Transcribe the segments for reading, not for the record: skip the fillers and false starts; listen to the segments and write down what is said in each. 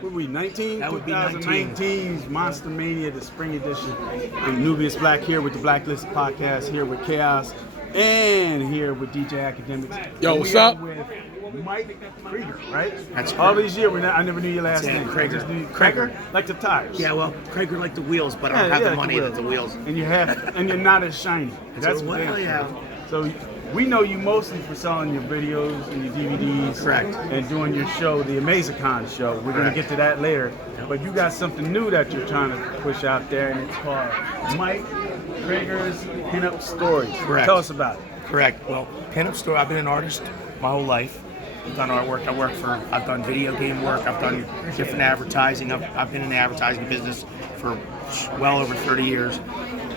what were we, 19? That would be 19. 2019's Monster-Mania, the spring edition. I'm Nubius Black here with the Blacklisted podcast, here with Chaos, and here with DJ Academics. Yo, what's up? With Mike Creager, right? That's all correct. these years. I never knew your last name. Creager. Creager, like the tires. Yeah, well, Creager like the wheels, but I don't have the money like the wheels. And you're not as shiny. That's what well, yeah. So we know you mostly for selling your videos and your DVDs. Correct. And doing your show, the Amazicon show. We're going to get to that later. Yep. But you got something new that you're trying to push out there, and it's called Mike Creager's Pinup Stories. Correct. Tell us about it. Correct. Well, pinup story. I've been an artist my whole life. I've done artwork. I've done video game work. I've done different advertising. I've been in the advertising business for well over 30 years.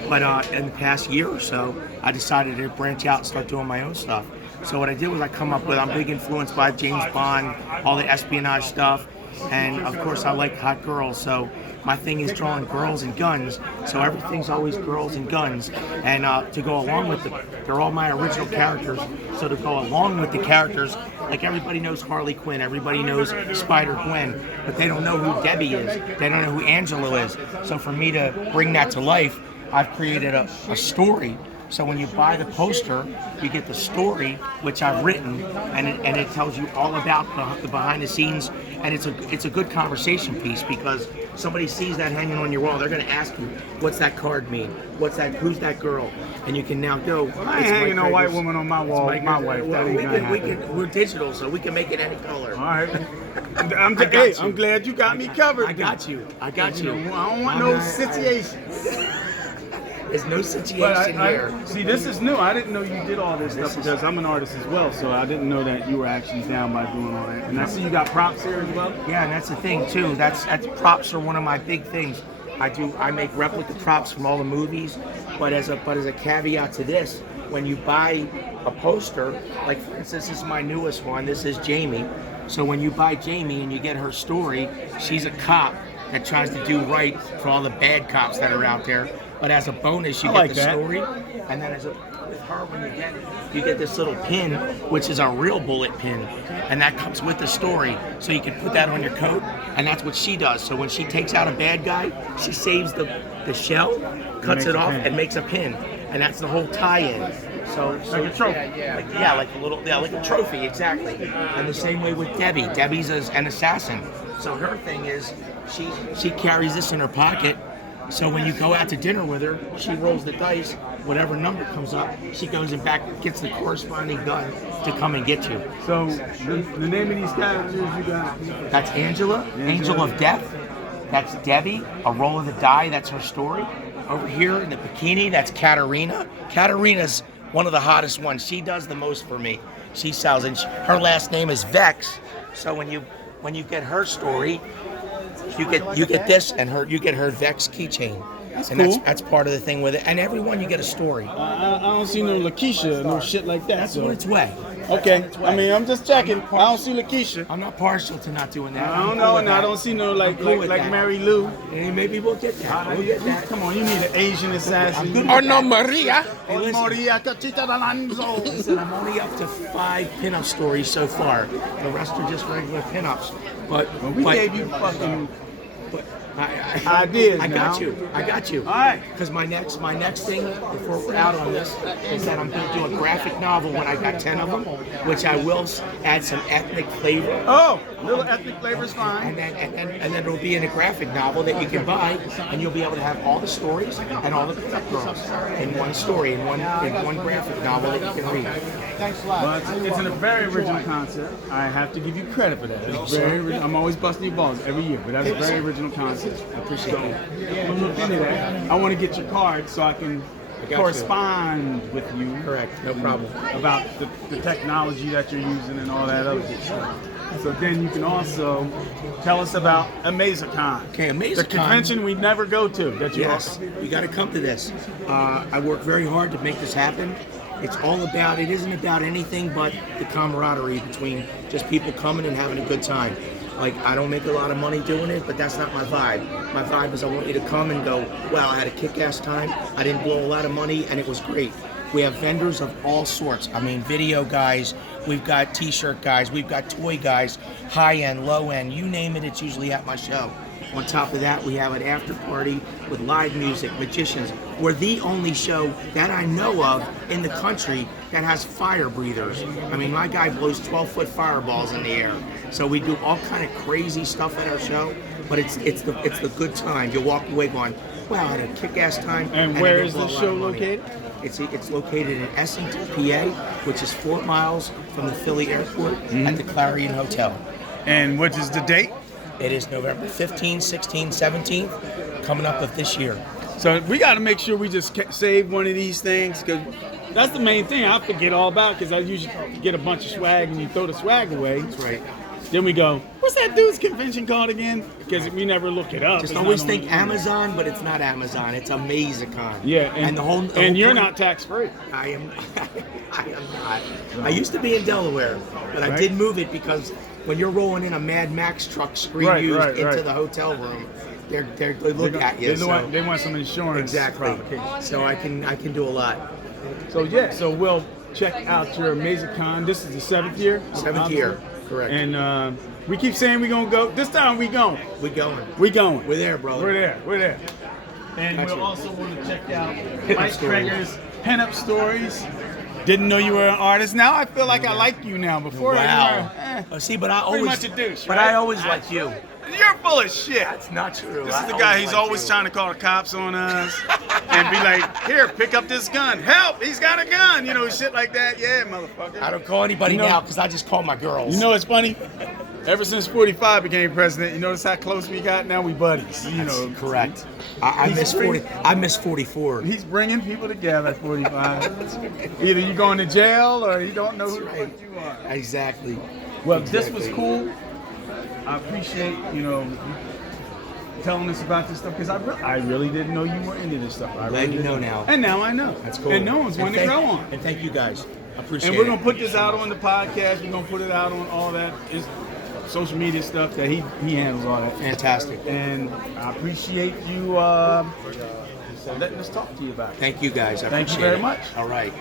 But in the past year or so, I decided to branch out and start doing my own stuff. So what I did was I'm big influenced by James Bond, all the espionage stuff, and of course I like hot girls. So my thing is drawing girls and guns. So everything's always girls and guns. And to go along with they're all my original characters. So to go along with the characters, like everybody knows Harley Quinn, everybody knows Spider-Gwen, but they don't know who Debbie is. They don't know who Angela is. So for me to bring that to life, I've created a story. So when you buy the poster, you get the story, which I've written, and it tells you all about the behind the scenes, and it's a good conversation piece because somebody sees that hanging on your wall, they're going to ask you, what's that card mean? Who's that girl? And you can now go. I ain't hanging no white woman on my wall. My wife. That ain't we're digital, so we can make it any color. All right. I'm glad you got me covered. I got you. I don't want no situations. There's no situation here. See, this is new. I didn't know you did all this stuff because I'm an artist as well, so I didn't know that you were actually down by doing all that. And I see you got props here as well. Yeah, and that's the thing too. That's props are one of my big things. I make replica props from all the movies, but as a caveat to this, when you buy a poster, like for instance, this is my newest one. This is Jamie. So when you buy Jamie and you get her story, she's a cop that tries to do right for all the bad cops that are out there. But as a bonus, you get the story, and then with her, when you get this little pin, which is a real bullet pin, and that comes with the story, so you can put that on your coat, and that's what she does. So when she takes out a bad guy, she saves the shell, cuts it off, and makes a pin, and that's the whole tie-in. So like a trophy. Like a trophy, exactly. And the same way with Debbie. Debbie's an assassin. So her thing is, she carries this in her pocket. So when you go out to dinner with her, she rolls the dice, whatever number comes up, she goes and gets the corresponding gun to come and get you. So the name of these characters you got? That's Angela, Angel of Death. That's Debbie, a roll of the die, that's her story. Over here in the bikini, that's Katarina. Katarina's one of the hottest ones. She does the most for me. She sells, and her last name is Vex. So when you get her story, you get this, and you get her Vex keychain. That's and cool. That's part of the thing with it. And everyone you get a story. I don't see no Lakeisha, no shit like that. That's on its way. Okay. I mean, I'm just checking. I don't see Lakeisha. I'm not partial to not doing that. I don't know, and I don't see no like Mary Lou. And maybe we'll get that. Come on, you need an Asian assassin. Oh no, Maria. Hey, listen, I'm only up to 5 pinup stories so far. The rest are just regular pinups. But we gave you fucking ideas. I got you. All right. Because my next thing before we're out on this is that I'm going to do a graphic novel when I got 10 of them, which I will add some ethnic flavor. Oh, little ethnic flavor is fine. And then it'll be in a graphic novel that you can buy, and you'll be able to have all the stories and all the pinup girls in one story, in one graphic novel that you can read. Thanks a lot. Well, it's a very original concept. I have to give you credit for that. It's very original. I'm always busting your balls every year, but that's a very original concept. I appreciate it. I'm gonna look into that. I want to get your card so I can correspond with you. Correct. No problem. About the technology that you're using and all that other good stuff. So then you can also tell us about Amazicon. Okay, Amazicon. The convention we never go to. Yes, you got to come to this. I work very hard to make this happen. It isn't about anything but the camaraderie between just people coming and having a good time. Like, I don't make a lot of money doing it, but that's not my vibe. My vibe is I want you to come and go, wow, I had a kick-ass time. I didn't blow a lot of money, and it was great. We have vendors of all sorts. I mean, video guys, we've got t-shirt guys, we've got toy guys, high-end, low-end, you name it, it's usually at my show. On top of that, we have an after party with live music, magicians. We're the only show that I know of in the country that has fire breathers. I mean, my guy blows 12-foot fireballs in the air. So we do all kind of crazy stuff at our show, but it's the good time. You walk away going, wow, I had a kick-ass time. And where is the show located? It's located in Essington, PA, which is 4 miles from the Philly airport at the Clarion Hotel. And what is the date? It is November 15th, 16th, 17th, coming up of this year. So we got to make sure we just save one of these things, because that's the main thing I forget all about, because I usually get a bunch of swag and you throw the swag away. That's right. Then we go, what's that dude's convention called again? Because we never look it up. Just always think Amazon, but it's not Amazon. It's Amazicon. Yeah, and the whole you're point, not tax free. I am. I am not. I used to be in Delaware, but I did move it because when you're rolling in a Mad Max truck screen used into the hotel room, they look at you. They want some insurance. Exactly. So I can do a lot. So yeah, so we'll check out your Amazicon. This is the 7th year. 7th year, correct. And we keep saying we're gonna go. This time we going. We going. We going. We're there, brother. We're there. And we'll also want to check out Mike Creager's pinup stories. Didn't know you were an artist. Now I feel like I like you now. Before I see, but I always much a douche, but right? I always like you. You're full of shit. That's not true. This is the guy. He's always trying to call the cops on us and be like, "Here, pick up this gun. Help! He's got a gun." You know, shit like that. Yeah, motherfucker. I don't call anybody now because I just call my girls. You know, it's funny. Ever since 45 became president, you notice how close we got? Now we buddies. You know, correct. I miss 40. I miss 44. He's bringing people together at 45. Either you going to jail or you don't know who the fuck you are. Exactly. Well, this was cool. I appreciate, you telling us about this stuff, because I really didn't know you were into this stuff. I Glad really you know now. And now I know. That's cool. And no one's going to grow on. And thank you guys. I appreciate it. And we're going to put this out on the podcast. We're going to put it out on all that social media stuff that he handles all that. Fantastic. And I appreciate you letting us talk to you about it. Thank you guys. I Thank you appreciate very it. much. All right.